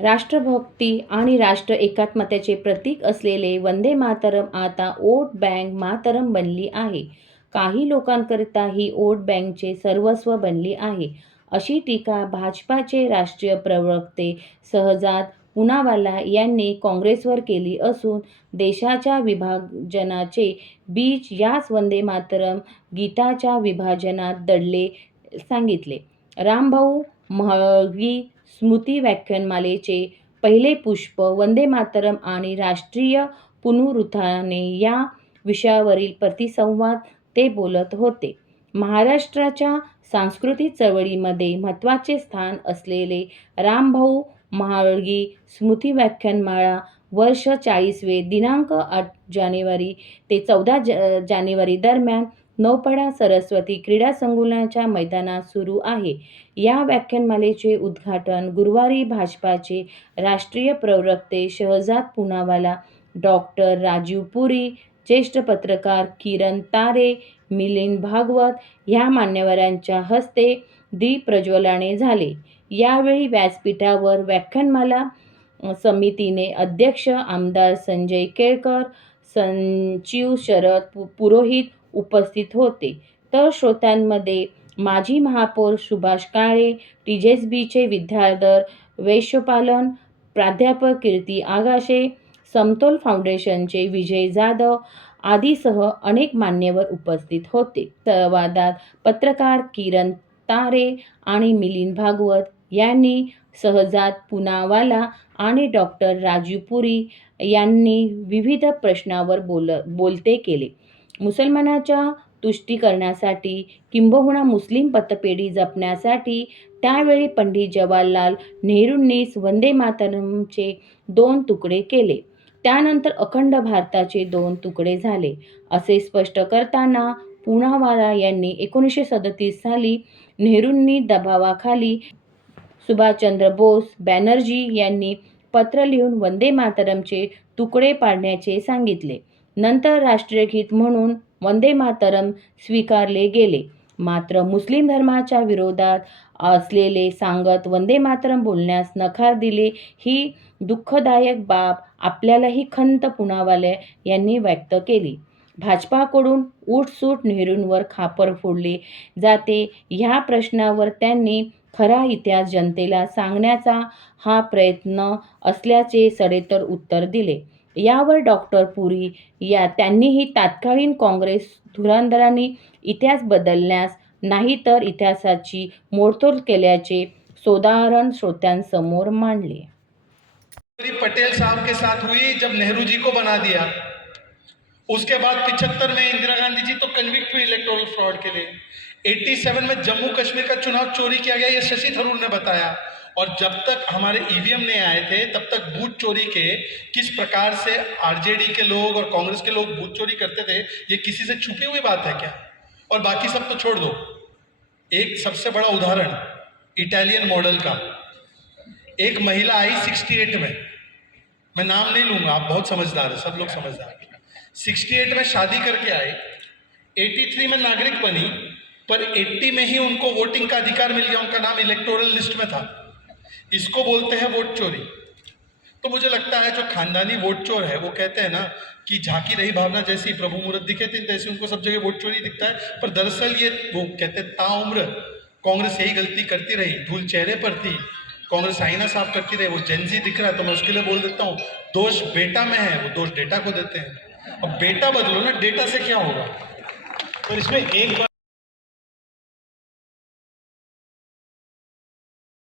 राष्ट्रभक्ती आणि राष्ट्र एकात्मतेचे प्रतीक असलेले वंदे मातरम आता वोट बँक मातरम बनली आहे. काही लोकांकरिता ही वोट बँकचे सर्वस्व बनली आहे, अशी टीका भाजपाचे राष्ट्रीय प्रवक्ते शहजाद पूनावाला यांनी काँग्रेसवर केली असून देशाच्या विभाजनाचे बीज याच वंदे मातरम गीताच्या विभाजनात दडले सांगितले. रामभाऊ म्हाळगी स्मृती व्याख्यानमालेचे पहिले पुष्प वंदे मातरम आणि राष्ट्रीय पुनरुत्थाने या विषयावरील परिसंवाद ते बोलत होते. महाराष्ट्राच्या सांस्कृतिक चळवळीमध्ये महत्त्वाचे स्थान असलेले रामभाऊ म्हाळगी स्मृती व्याख्यानमाला वर्ष 40वे दिनांक 8 जानेवारी ते 14 जानेवारी दरम्यान नौपाडा सरस्वती क्रीडा संकुलाच्या मैदानात सुरू आहे. या व्याख्यानमालेचे उद्घाटन गुरुवारी भाजपाचे राष्ट्रीय प्रवक्ते शहजाद पूनावाला, डॉक्टर राजीव पुरी, ज्येष्ठ पत्रकार किरण तारे, मिलिंद भागवत ह्या मान्यवरांच्या हस्ते दीपप्रज्वलनाने झाले. यावेळी व्यासपीठावर व्याख्यानमाला समितीचे अध्यक्ष आमदार संजय केळकर, सचिव शरद पुरोहित उपस्थित होते. तर श्रोत्यांमध्ये माजी महापौर सुभाष काळे, टीजेएसबीचे विद्याधर वैश्यपालन, प्राध्यापक कीर्ती आगाशे, समतोल फाउंडेशनचे विजय जाधव आदींसह अनेक मान्यवर उपस्थित होते. संवादात पत्रकार किरण तारे आणि मिलिंद भागवत यांनी शहजाद पूनावाला आणि डॉक्टर राजीव पुरी यांनी विविध प्रश्नांवर बोलते केले. मुसलमानांच्या तुष्टीकरणासाठी किंबहुना मुस्लिम मतपेढी जपण्यासाठी त्यावेळी पंडित जवाहरलाल नेहरूंनीच वंदे मातरमचे 2 तुकडे केले. त्यानंतर अखंड भारताचे 2 तुकडे झाले, असे स्पष्ट करताना पूनावाला यांनी 1937 साली नेहरूंनी दबावाखाली सुभाषचंद्र बोस बॅनर्जी यांनी पत्र लिहून वंदे मातरमचे तुकडे पाडण्याचे सांगितले. नंतर राष्ट्रगीत म्हणून वंदे मातरम स्वीकारले गेले. मात्र मुस्लिम धर्माच्या विरोधात असलेले सांगत वंदे मातरम बोलण्यास नकार दिले. ही दुःखदायक बाब आपल्यालाही खंत पूनावाला यांनी व्यक्त केली. भाजपाकडून उठसूट नेहरूंवर खापर फोडले जाते ह्या प्रश्नावर त्यांनी खरा इतिहास जनतेला सांगण्याचा हा प्रयत्न असल्याचे सडेतोड उत्तर दिले. यावर डॉक्टर पुरी त्यांनीही तत्कालीन काँग्रेस धुरंधरांनी इतिहास बदलल्यास नाही तर इतिहासाची मोडतोड केल्याचे सोदाहरण श्रोत्यांसमोर मांडले. पटेल साहब के साथ हुई जब नेहरू जी को बना दिया, उसके बाद 75 में इंदिरा गांधी जी तो कन्विक्ट हुई इलेक्टोरल फ्रॉड के लिए। 87 में जम्मू कश्मीर का चुनाव चोरी किया गया, ये शशि थरूर ने बताया। और जब तक हमारे ईवीएम नहीं आए थे तब तक बूथ चोरी के किस प्रकार से आरजेडी के लोग और कांग्रेस के लोग बूथ चोरी करते थे, ये किसी से छुपी हुई बात है क्या? और बाकी सब तो छोड़ दो। एक सबसे बड़ा उदाहरण इटालियन मॉडल का, एक महिला आई 68 में, मैं नाम नहीं लूंगा, आप बहुत समझदार है, सब लोग समझदार हैं। 68 में शादी करके आई, 83 में नागरिक बनी, पर 80 में ही उनको वोटिंग का अधिकार मिल गया, उनका नाम इलेक्टोरल लिस्ट में था। इसको बोलते हैं वोट चोरी। तो मुझे लगता है जो खानदानी वोट चोर है वो कहते हैं ना कि झांकी रही भावना जैसी प्रभु मुहूर्त दिखे थे तैसे उनको सब जगह वोट चोरी दिखता है, पर दरअसल ये वो कहते हैं ताउम्र कांग्रेस यही गलती करती रही, धूल चेहरे पर थी, कांग्रेस आईना साफ करती रही। वो जेनजी दिख रहा है तो मैं उसके लिए बोल देता हूँ, दोष बेटा में है, वो दोष डेटा को देते हैं। अब बेटा बदलो ना, डेटा से क्या होगा? तो इसमें एक बात